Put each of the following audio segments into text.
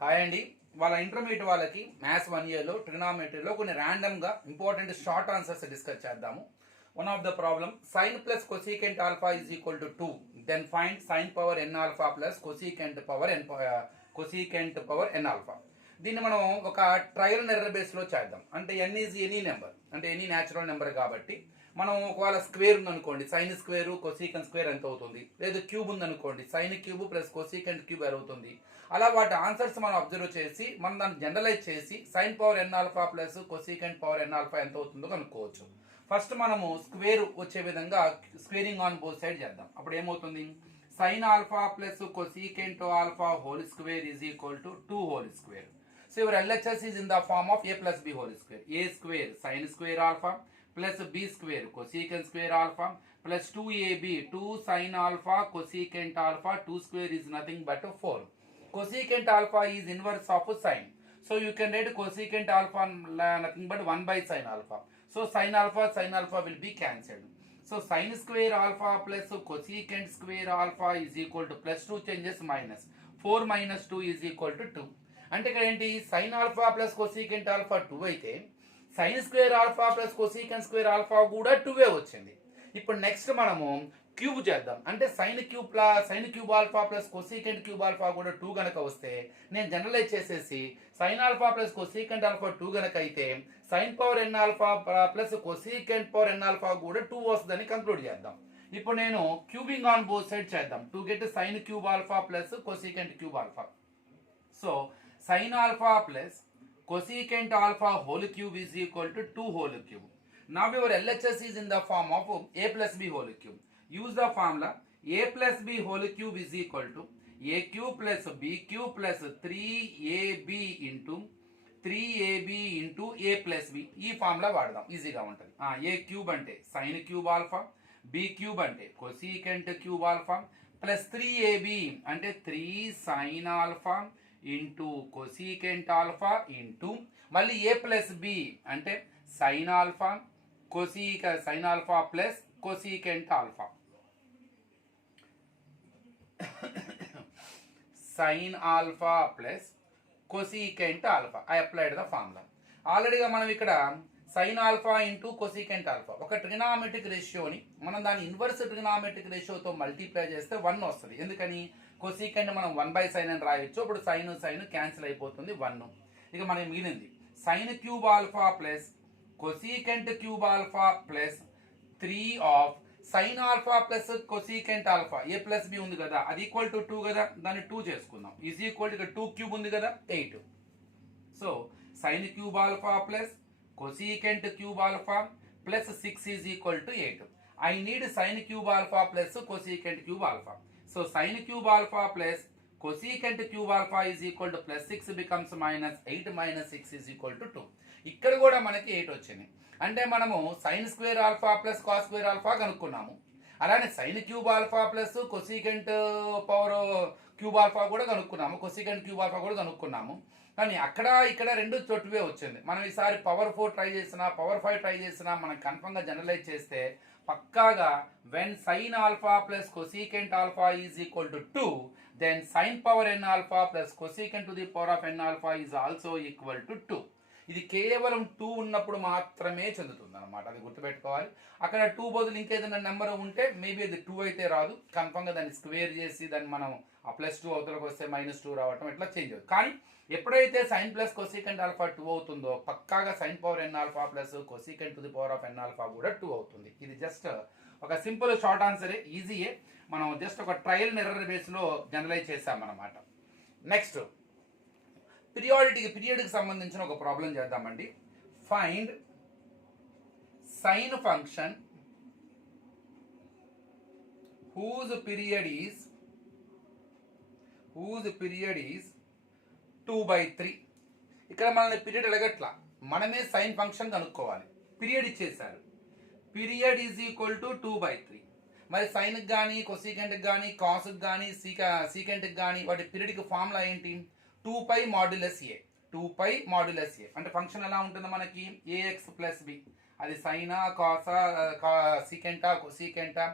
Hi అండి. వాళ్ళ intermediate వాళ్ళకి మ్యాథ్స్ 1 ఇయర్లో ట్రిగనామెట్రీలో కొన్ని ర్యాండమ్గా ఇంపార్టెంట్ షార్ట్ ఆన్సర్స్ డిస్కస్ చేద్దాము. One of the problem sine plus cosecant alpha is equal to 2. Then find sine power N alpha plus cosecant power N alpha. దీన్ని మనం ఒక ట్రయల్ అండ్ ఎర్రర్ బేస్లో చేద్దాం. అంటే ఎన్ ఈజ్ ఎనీ నెంబర్, అంటే any natural number కాబట్టి మనం ఒకవేళ స్క్వేర్ ఉందనుకోండి, సైన్ స్క్వేర్ కొసీకెంట్ స్క్వేర్ ఎంత అవుతుంది, లేదా క్యూబ్ ఉందనుకోండి, sine cube plus cosecant cube ఎంత అవుతుంది. అలా వాటి ఆన్సర్స్ మనం అబ్జర్వ్ చేసి మనం దాన్ని జనరలైజ్ చేసి sign power N alpha plus cosecant power N alpha ఎంత అవుతుందో కనుక్కోవచ్చు. ఫస్ట్ మనము స్క్వేర్ వచ్చే విధంగా స్క్వేరింగ్ ఆన్ బోత్ సైడ్ చేద్దాం. అప్పుడు ఏమవుతుంది, sine alpha plus cosecant alpha whole square is equal to 2 whole square. So your LHS is in the form of a plus b whole square. A square sin square alpha plus b square cosecant square alpha plus 2ab 2 sin alpha cosecant alpha 2 square is nothing but 4. Cosecant alpha is inverse of sin. So you can write cosecant alpha nothing but 1 by sin alpha. So sin alpha will be cancelled. So sin square alpha plus cosecant square alpha is equal to plus 2 changes minus 4 minus 2 is equal to 2. అంటే ఇక్కడ ఏంటి, sine alpha plus cosecant alpha 2 అయితే sine square alpha plus cosecant square alpha కూడా 2 వచ్చింది. ఇప్పుడు next మనము cube చేద్దాం. అంటే sine cube alpha plus cosecant cube alpha కూడా 2 గనక వస్తే నేను జనరలైజ్ చేసేసి sine alpha plus cosecant alpha 2 గనక అయితే sine power N alpha plus cosecant power N alpha కూడా 2 వస్తుందని కంక్లూడ్ చేద్దాం. ఇప్పుడు నేను క్యూబింగ్ ఆన్ బోత్ సైడ్ చేద్దాం to get sign cube alpha plus cosecant cube alpha. So sin alpha plus cosecant alpha whole cube is equal to 2 whole cube. Now your LHS is in the form of a plus b whole cube. Use the formula a plus b whole cube is equal to a cube plus b cube plus 3ab into a plus b. ఈ formula వాడదాం, ఈజీగా ఉంటుంది. a cube అంటే sine cube alpha, b cube అంటే cosecant cube alpha plus 3ab అంటే 3 sine alpha into cosecant alpha into మళ్ళీ A plus B అంటే sine alpha sine alpha plus cosecant alpha sine alpha plus cosecant alpha. I applied the formula. ఆల్రెడీగా మనం ఇక్కడ sine alpha into cosecant alpha ఒక trigonometric రేషియోని మనం దాని inverse trigonometric రేషియోతో multiply చేస్తే 1 వస్తుంది. ఎందుకని, కొసీకెంట్ మనం 1 బై సైన్ అని రాయొచ్చు. అప్పుడు సైన్ క్యాన్సిల్ అయిపోతుంది 1. ఇక మనకి మిగిలింది sine cube alpha plus cosecant cube alpha plus 3 of sine alpha plus cosecant alpha A plus B ఉంది కదా, అది ఈక్వల్ టు 2 కదా, దాన్ని 2 చేసుకుందాం. ఈజ్ ఈక్వల్ టు 2 క్యూబ్ ఉంది కదా 8. So sign cube alpha plus cosecant cube alpha plus 6 is equal to 8. I need sin cube alpha plus cosecant cube alpha. So sin cube alpha plus cosecant cube alpha is equal to plus 6 becomes minus 8 minus 6 is equal to 2. ఇక్కడ కూడా మనకి 8 వచ్చింది. అంటే మనము sine square alpha plus cos square alpha కనుక్కున్నాము. అలానే sine cube alpha plus cosecant power cube alpha కూడా కనుక్కున్నాము, కొసీకెంట్ క్యూబ్ ఆల్ఫా కూడా కనుక్కున్నాము. కానీ అక్కడ ఇక్కడ 2 చోటువే వచ్చింది. మనం ఈసారి పవర్ 4 ట్రై చేసినా పవర్ 5 ట్రై చేసినా మనం కన్ఫర్మ్గా జనరలైజ్ చేస్తే పక్కాగా when sine alpha plus cosecant alpha is equal to 2 then sine power N alpha plus cosecant to the power of N alpha is also equal to 2. ఇది కేవలం 2 ఉన్నప్పుడు మాత్రమే చెందుతుంది అనమాట, అది గుర్తుపెట్టుకోవాలి. అక్కడ 2 బదులు ఇంకేదైనా నెంబర్ ఉంటే మేబీ అది 2 అయితే రాదు. కన్ఫర్మ్గా దాన్ని స్క్వేర్ చేసి దాన్ని మనం ఆ +2 అవతలకు వస్తే -2 రావటం ఇట్లా చేంజ్ అవుతుంది. కానీ ఎప్పుడైతే సైన్ ప్లస్ కొసీకెంట్ ఆల్ఫా 2 అవుతుందో పక్కాగా sine power N alpha plus cosecant to the power of N alpha కూడా 2 అవుతుంది. ఇది జస్ట్ ఒక సింపుల్ షార్ట్ ఆన్సరే, ఈజీయే. మనం జస్ట్ ఒక ట్రయల్ అండ్ ఎర్రర్ బేస్లో జనరలైజ్ చేసామన్నమాట. నెక్స్ట్ పీరియడ్కి సంబంధించిన ఒక ప్రాబ్లం చేద్దామండి. Find sine function whose period is 2/3. ఇక్కడ మనల్ని పీరియడ్ అడగట్లా, మనమే సైన్ ఫంక్షన్ కనుక్కోవాలి. పీరియడ్ ఇచ్చేసారు, పీరియడ్ ఈజ్ ఈక్వల్ టు 2/3. మరి సైన్కి కానీ కొసీకెంట్కి కానీ కాస్కి కానీ సీకెంట్కి కానీ వాటి పీరియడ్కి ఫార్ములా ఏంటి, 2π మాడ్యులస్ ఏ. 2π మాడ్యులస్ ఏ అంటే ఫంక్షన్ ఎలా ఉంటుంది మనకి, ax ప్లస్ బి. అది సైనా కాసా సీకెంటా కొసీకెంటా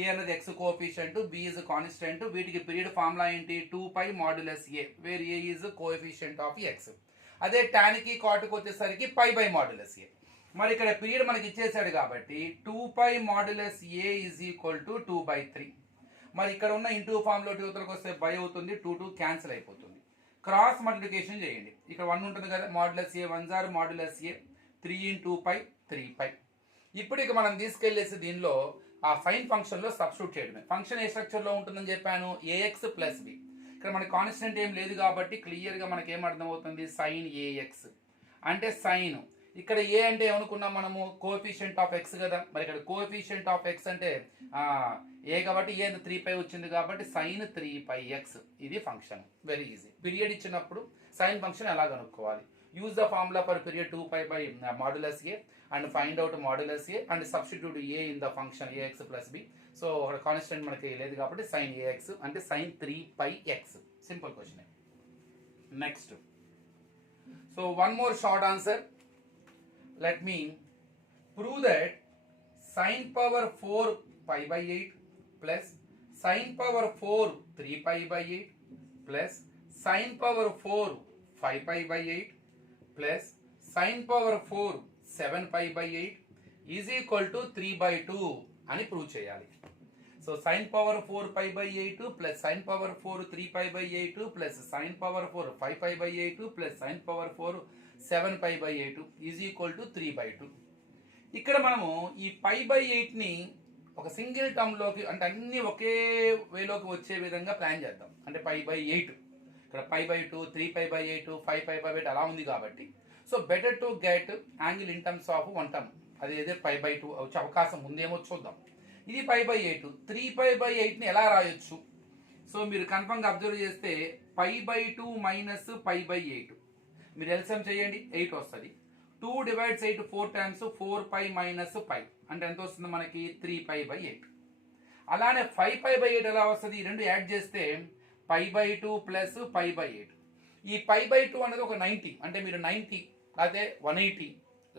ఏ అనేది X coefficient, B is constant. వీటికి పీరియడ్ ఫార్ములా ఏంటి? 2π modulus A, where A is coefficient of X. అదే tan కి cot కి వచ్చేసరికి π మాడ్యులస్ ఏ. మరి ఇక్కడ పీరియడ్ మనకి ఇచ్చేసాడు కాబట్టి 2π modulus A is equal to 2/3. మరి ఇక్కడ ఉన్న ఇంటూ ఫామ్ లో యువతలకు వస్తే బై అవుతుంది, 2 క్యాన్సిల్ అయిపోతుంది. క్రాస్ మల్టిప్లికేషన్ చేయండి. ఇక్కడ 1 ఉంటుంది కదా, మాడ్యులస్ ఏ 1 జార్ మాడ్యులస్ ఏ 3 × 2π 3π. ఇప్పుడు ఇక మనం తీసుకెళ్లేసి దీనిలో ఆ ఫైన్ ఫంక్షన్ లో సబ్స్టిట్యూట్ చేయడమే. ఫంక్షన్ ఏ స్ట్రక్చర్ లో ఉంటుందని చెప్పాను? A x plus B. ఇక్కడ మనకి కాన్స్టెంట్ ఏం లేదు కాబట్టి క్లియర్ గా మనకి ఏం అర్థమవుతుంది? సైన్ ఏఎక్స్ అంటే సైన్. ఇక్కడ ఏ అంటే ఏమనుకున్నాం మనము? కోఎఫిషియంట్ ఆఫ్ ఎక్స్ కదా. మరి ఇక్కడ కోఎఫిషియంట్ ఆఫ్ ఎక్స్ అంటే ఏ కాబట్టి ఏ 3π వచ్చింది కాబట్టి సైన్ 3πx. ఇది ఫంక్షన్. Very easy. పీరియడ్ ఇచ్చినప్పుడు సైన్ ఫంక్షన్ ఎలా కనుక్కోవాలి? Use the formula for period 2π by modulus A and find out modulus A and substitute A in the function A X plus B. So constant మనకి లేదు కాబట్టి sine A X అంటే sine 3πx. Simple question. Next, so one more short answer. Let me prove that sin power 4 π/8 plus sin power 4 3π/8 plus sin power 4 5π/8 plus sin power 4 7π/8 is equal to 3/2 అని prove చేయాలి. So sin power 4 π/8 plus sin power 4 3π/8 plus sin power 4 5π/8 plus sin power 4 7π/8 is equal to 3/2. ఇక్కడ మనము ఈ π/8 ని ఒక single term లోకి అంటే అన్ని ఒకే వేలోకి వచ్చే విధంగా ప్లాన్ చేద్దాం. అంటే π/8 ఇక్కడ π/2 3π/8 5π/8 అలా ఉంది కాబట్టి so better to get angle in terms of one term. అది ఏదో π/2 వచ్చే అవకాశం ఉందేమో చూద్దాం. ఇది π/8. 3π/8 ని ఎలా రాయొచ్చు? సో మీరు కన్ఫర్మ్ గా అబ్జర్వ్ చేస్తే π/2 మైనస్ π/8 మీరు ఎల్సిఎం చేయండి, 8 వస్తుంది. 2 డివైడ్స్ 8 4 టైమ్స్ 4π మైనస్ π అంటే ఎంత వస్తుంది మనకి? 3π/8. అలానే 5π/8 ఎలా వస్తుంది? ఈ రెండు యాడ్ చేస్తే π/2 ప్లస్ π/8. ఈ π/2 అనేది ఒక 90 అంటే మీరు 90 అదే 180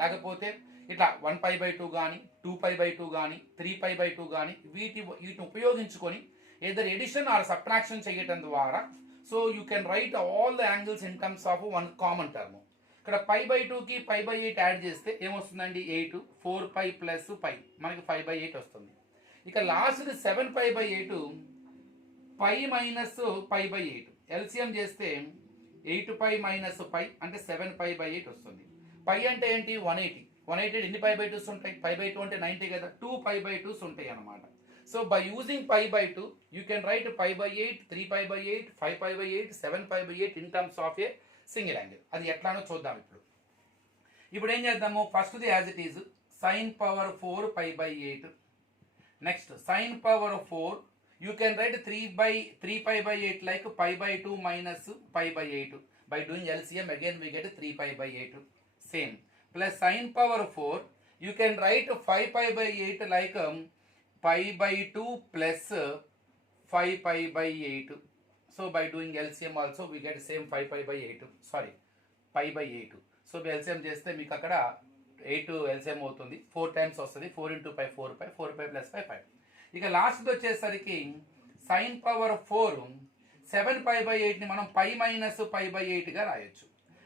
లేకపోతే ఇట్లా 1π/2 కానీ 2π/2 కానీ 3π/2 కానీ వీటిని ఉపయోగించుకొని ఏదైనా ఎడిషన్ ఆర్ సబ్ట్రాక్షన్ చేయటం ద్వారా so you can right all the angles in terms of one common term. ఇక్కడ π/2 కి π/8 యాడ్ చేస్తే ఏమొస్తుందండి? 8 4π ప్లస్ π మనకి 5/8 వస్తుంది. ఇక లాస్ట్ 7π/8 π మైనస్ π/8 ఎల్సిఎం చేస్తే 8π మైనస్ π అంటే 7π/8 వస్తుంది. π అంటే ఏంటి? 180 ఎన్ని π/2s ఉంటాయి? π/2 అంటే 90 కదా, 2π/2s ఉంటాయి అన్నమాట. So by using π/2 you can write π/8 3π/8 5π/8 7π/8 in terms of a single angle. అది ఎట్లానో చూద్దాం. ఇప్పుడు ఏం చేద్దాము? First the as it is sin power 4 π/8. Next sin power 4 you can write 3π/8 like π/2 minus π/8. By doing LCM again we get 3π/8 same plus sin power 4 you can write 5π/8 like π/2 plus 5π/8. So by doing LCM also we get same 5π/8 sorry π/8. So LCM చేస్తే మీకు అక్కడ 8 LCM అవుతుంది, 4 times వస్తుంది, 4 × 5 4π 4π plus 5π. ఇక last వచ్చేసరికి sin power 4 7π/8 ని మనం π minus π/8 గా రాయొచ్చు.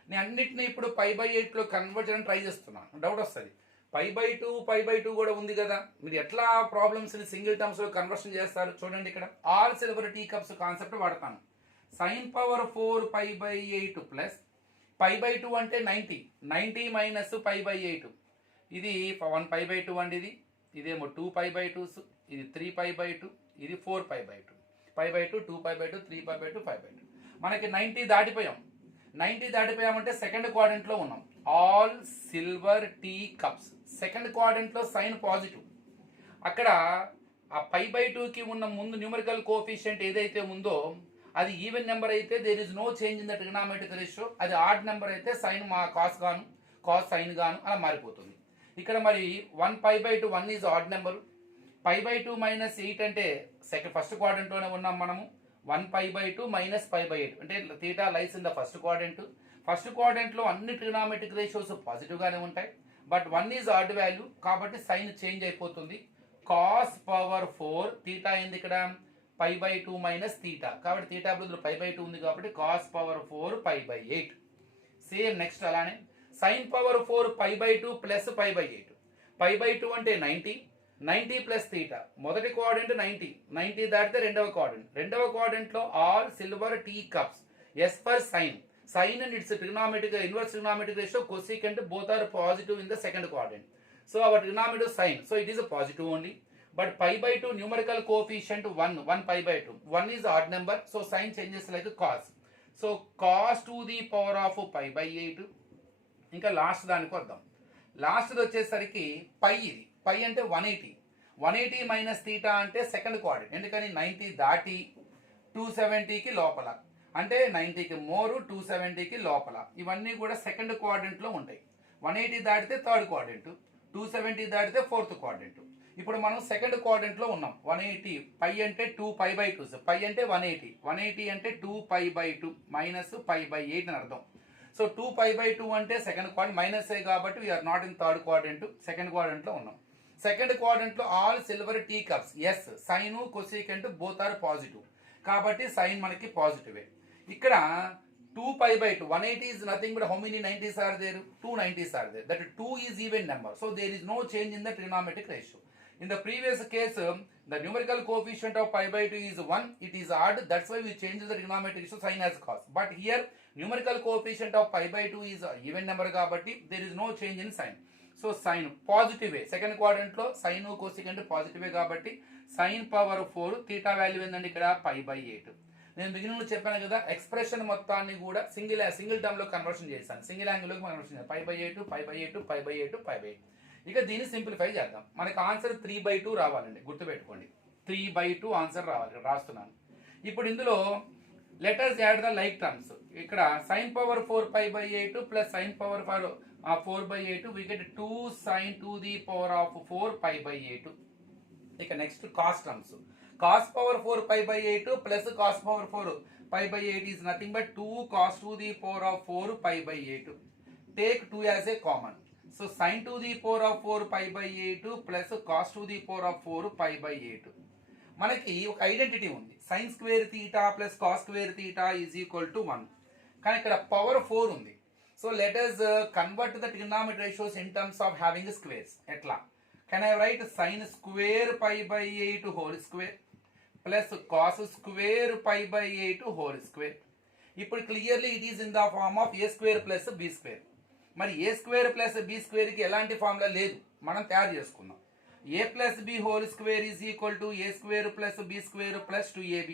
నేను అన్నిటిని ఇప్పుడు π/8 లో కన్వర్ట్ చేయడానికి ట్రై చేస్తున్నాను. డౌట్ వస్తుంది, π/2 కూడా ఉంది కదా, మీరు ఎట్లా ప్రాబ్లమ్స్ ని సింగిల్ టర్మ్స్ లో కన్వర్షన్ చేస్తారు? చూడండి, ఇక్కడ all silver tea cups concept వాడతాను. sin power 4 π/8 ప్లస్ π/2 అంటే 90 మైనస్ π/8 ఇది 1π/2 అండి, ఇదేమో 2π/2, ఇది 3π/2, ఇది 4π/2, π/2 2π/2 3π/2 5/2. మనకి 90 దాటిపోయామంటే సెకండ్ క్వాడ్రంట్ లో ఉన్నాం. All silver tea cups second quadrant లో సైన్ పాజిటివ్. అక్కడ ఆ π/2కి ఉన్న ముందు న్యూమరికల్ కోఎఫిషియంట్ ఏదైతే ఉందో అది ఈవెన్ నెంబర్ అయితే there is no change in the trigonometric ratio. అది ఆడ్ నెంబర్ అయితే సైన్ మా కాస్ గాను కాస్ సైన్ గాను అలా మారిపోతుంది. ఇక్కడ మరి 1π/2 1 ఈజ్ ఆడ్ నెంబర్, π/2 మైనస్ 8 అంటే ఫస్ట్ క్వాడ్రంట్ లోనే ఉన్నాం మనము. 1π/2 మైనస్ π/8 అంటే theta lies in the first quadrant. First quadrant లో అన్ని ట్రిగనామెట్రిక్ రేషియోస్ పాజిటివ్ గానే ఉంటాయి, బట్ 1 ఈజ్ ఆడ్ వాల్యూ కాబట్టి సైన్ చేంజ్ అయిపోతుంది. కాస్ పవర్ 4 తీటా ఏంది ఇక్కడ పై బై 2 మైనస్ తీటా, కాబట్టి తీటా బదులు పై బై 2 ఉంది కాబట్టి cos power 4 pi by 8. Same next అలానే sine power 4 pi by 2 plus pi by 8. Pi by 2 అంటే 90 ప్లస్ తీటా, మొదటి కోఆర్డినేట్ 90 దాటితే రెండవ కోఆర్డినేట్ లో all silver tea cups. S for sine and its trigonometric inverse trigonometric ratio cosecant both are positive in the second quadrant. So our trigonometry is sine, so it is a positive only. But pi by 2 numerical coefficient 1 pi by 2, 1 is odd number, so sine changes like a cos. So cos to the power of pi by 8. ఇంకా last దానికి వద్దాం. Last వచ్చేసరికి పై, ఇది పై అంటే 180 minus theta అంటే second coordinate, ఎందుకని 90 దాటి 270కి లోపల, అంటే 90కి మోరు 270కి లోపల, ఇవన్నీ కూడా సెకండ్ కోఆర్డినేట్ లో ఉంటాయి. 180 దాటితే థర్డ్ కోఆర్డినేట్, 270 దాటితే ఫోర్త్ కోఆర్డినేట్. ఇప్పుడు మనం సెకండ్ కోఆర్డినేట్ లో ఉన్నాం. 180 పై అంటే 2 పై బై 2, పై అంటే 180 అంటే 2 pi by 2 minus pi by 8 అని అర్థం. సో 2 పై బై 2 అంటే సెకండ్ కోఆర్డినేట్ మైనస్ ఏ కాబట్టి we are not in third coordinate, second coordinate లో ఉన్నాం. సెకండ్ కోఆర్డినేట్ లో all silver tea cups, S sine cosecant both are positive, కాబట్టి sine మనకి పాజిటివే. ఇక్కడ 2 pi by 2, 180 is nothing but how many 90s are there? 2 90s are there. That 2 is even number, so there is no change in the trigonometric ratio. In the previous case, the numerical coefficient of pi by 2 is 1, it is odd, that's why we change the trigonometric ratio sin as cos. But here numerical coefficient of pi by 2 is even number kabatti there is no change in sin. So sin positive way, second quadrant lo sin cosecant positive way kabatti sin power 4 theta value endandi ikkada pi by 8. నేను beginning లో చెప్పాను కదా, expression మొత్తాన్ని కూడా single term లో conversion చేశాను, single angle లో conversion చేశాను. Pi by 8 pi by 8 pi by 8 pi by 8. ఇక దీన్ని సింప్లిఫై చేద్దాం. మనకి ఆన్సర్ 3/2 రావాలండి, గుర్తుపెట్టుకోండి 3/2 ఆన్సర్ రావాలి, రాస్తున్నాను. ఇప్పుడు ఇందులో letters add the like terms. ఇక్కడ sine power 4 pi by 8 plus sine power 4 by 8 we get 2 sine to the power of 4 pi by 8. ఇక next cos terms. Cos power 4 pi by 8 plus cos power 4 pi by 8 is nothing but 2 cos to the power of 4 pi by 8. Take 2 as a common. So sin to the power of 4 pi by 8 plus cos to the power of 4 pi by 8. మనకి ఒక identity ఉంది, sin square theta plus cos square theta is equal to 1. కానీ ఇక్కడ power 4 ఉంది. So let us convert the trigonometric ratios in terms of having squares. ఎట్లా? Can I write sin square pi by 8 whole square plus cos square pi by 8 whole square. ఇప్పుడు clearly it is in the form of A square plus B square. మరి A square plus B square కి ఎలాంటి formula లేదు, మనం తయారు చేసుకుందాం. A plus B whole square is equal to A square plus B square plus 2ab.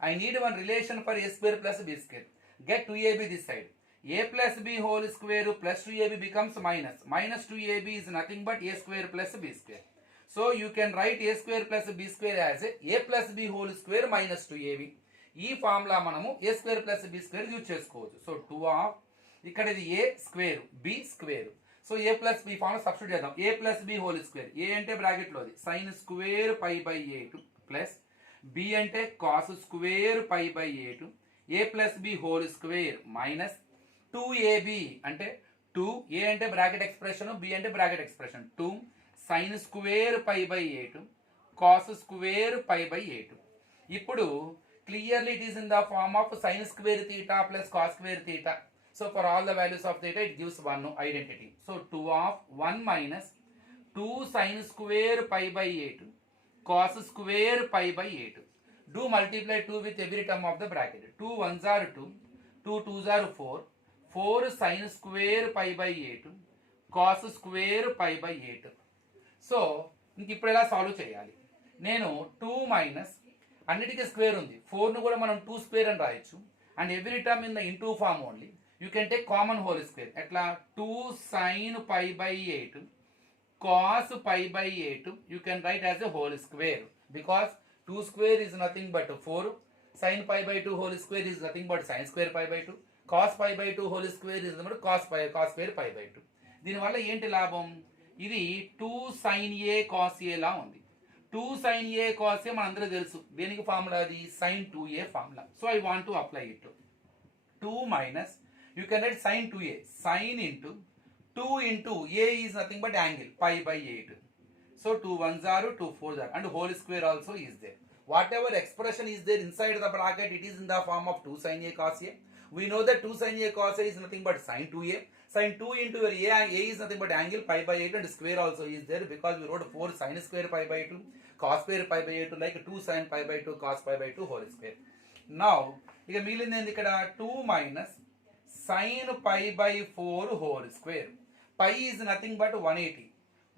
I need one relation for A square plus B square. Get 2ab this side. a plus b whole square plus 2ab becomes minus 2ab is nothing but a square plus b square. So you can write a square plus b square as a plus b whole square minus 2ab. ఈ formula మనము a square plus b square use చేసుకోవచ్చు. So 2 of ఇక్కడ ఇది a square b square. So a plus b formula substitute చేద్దాం. a plus b whole square, a అంటే bracket లోది sin square pi by 8 plus b అంటే cos square pi by 8, a plus b whole square minus 2ab అంటే 2, a అంటే bracket expression, b అంటే bracket expression, 2 sin square pi by 8 cos square pi by 8. ఇప్పుడు clearly it is in the form of sin square theta plus cos square theta. So for all the values of theta it gives 1 identity. So 2 of 1 minus 2 sin square pi by 8 cos square pi by 8. Do multiply 2 with every term of the bracket. 2 1s are 2, 2 2s are 4, 4 sin square pi by 8 cos square pi by 8. So ఇంక ఇప్పుడు ఎలా solve చేయాలి? నేను 2 minus అన్నిటికీ square ఉంది, 4ను కూడా మనం 2 square అని రాయొచ్చు. And every term in the into form only you can take common whole square. ఎట్లా? 2 sin pi by 8 cos pi by 8 you can write as a whole square because 2 square is nothing but 4, sin pi by 2 whole square is nothing but sin square pi by 2, cos pi by 2 whole square is nothing but cos square pi by 2. దీనివల్ల ఏంటి లాభం? ఇది 2 sin a cos a లా ఉంది. 2 sin a cos a మనందరూ తెలుసు, దేనికి formula అది? sin 2a formula. So I want to apply it. 2 minus you can right sin 2a, sin into 2 into a is nothing but angle pi by 8. So 2 1s are 2 4s are, and whole square also is there. Whatever expression is there inside the bracket, it is in the form of 2 sin A cos A. We know that 2 sin A cos A is nothing but sin 2A. Sin 2 into your A is nothing but angle pi by 8, and square also is there because we wrote 4 sin square pi by 2 cos square pi by 8 like 2 sin pi by 2 cos pi by 2 whole square. Now ఇక మిగిలింది ఇక్కడ 2 minus sin pi by 4 whole square. Pi is nothing but 180.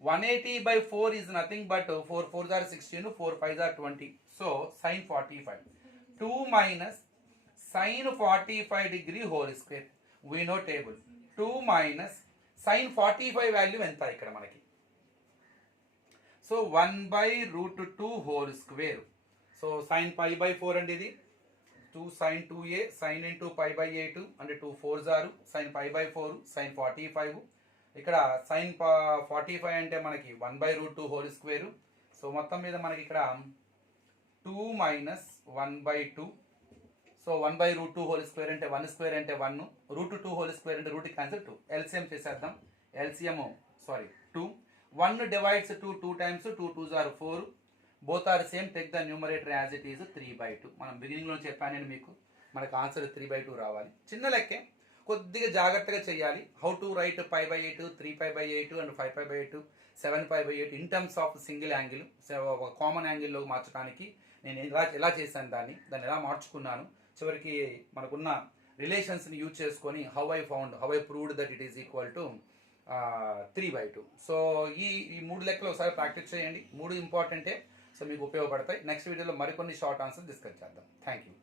180 by 4 is nothing but 4 4s are 16, 4 5s are 20. So sin 45. 2 minus sin 45 degree whole square. We know table. 2 minus sin 45 value ఎంత ఇక్కడ మనకి. So 1 by root 2 whole square. So sin pi by 4 and ఇది 2 sin 2a sin into pi by 8 and 2 4s are sin pi by 4 sin 45. ఇక్కడ sin 45 అంటే మనకి 1 by root 2 whole square. So మొత్తం మీద మనకి ఇక్కడ 2 minus 1 by 2. So 1 by root 2 whole square అంటే 1 square అంటే 1, root 2 whole square అంటే root cancel 2. LCM చేసేద్దాం. LCM 2. 1 divides 2 2 times, 2 2s are 4. Both are same. Take the numerator as it is 3 by 2. మనం బిగినింగ్లో చెప్పాను నేను మీకు, మనకు ఆన్సర్ 3 by 2 రావాలి. చిన్న లెక్కే, కొద్దిగా జాగ్రత్తగా చేయాలి. How to write pi by 8, 3 pi by 8 and 5 pi by 8, 7 pi by 8 in terms of single angle, ఒక కామన్ యాంగిల్లో మార్చడానికి నేను ఎలా చేశాను, దాన్ని ఎలా మార్చుకున్నాను, చివరికి మనకున్న రిలేషన్స్ని యూజ్ చేసుకొని how I proved that it is equal to 3 by 2. So ఈ 3 లెక్కలు ఒకసారి ప్రాక్టీస్ చేయండి. 3 ఇంపార్టెంటే, సో మీకు ఉపయోగపడతాయి. నెక్స్ట్ వీడియోలో మరికొన్ని షార్ట్ ఆన్సర్ డిస్కస్ చేద్దాం. Thank you.